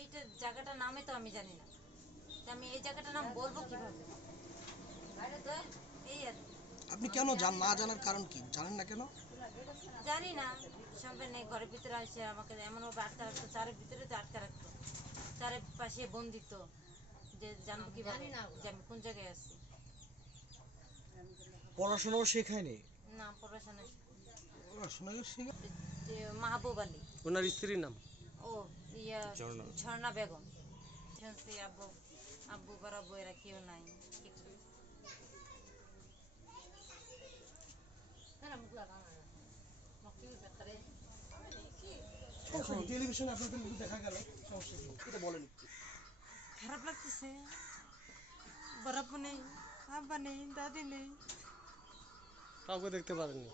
এইটা জায়গাটার নামই তো আমি জানি না, আমি এই জায়গাটার নাম বলবো কিভাবে? তো এই আর আপনি কেন না জানার কারণ কি, জানেন না কেন? জানি না, সম্ভব নেই। ঘরের ভিতরে আসে আমাকে এমনভাবে আটকা রাখতো, চারের ভিতরে তো আটকা রাখতো, চারের পাশে বন্দিত, যে জানবো কিভাবে যে আমি কোন জায়গায় আছি? পড়াশোনাও শেখায়নি? না, পড়াশোনা পড়াশোনা শিখে যে মাহবুব আলী, ওনার স্ত্রীর নাম? ও ইয়া ঝর্ণা। ঝর্ণা বেগম। শুনছি আব্বু আব্বু বারা বইরা কেউ নাই কিছু। এখন টেলিভিশনে আপনাদের দেখা গেল, সমস্যা কি এটা বলেন একটু। খারাপ লাগতেছে, বড় আপু নেই, আব্বা নেই, দাদি নেই। কাউকে দেখতে পারেননি?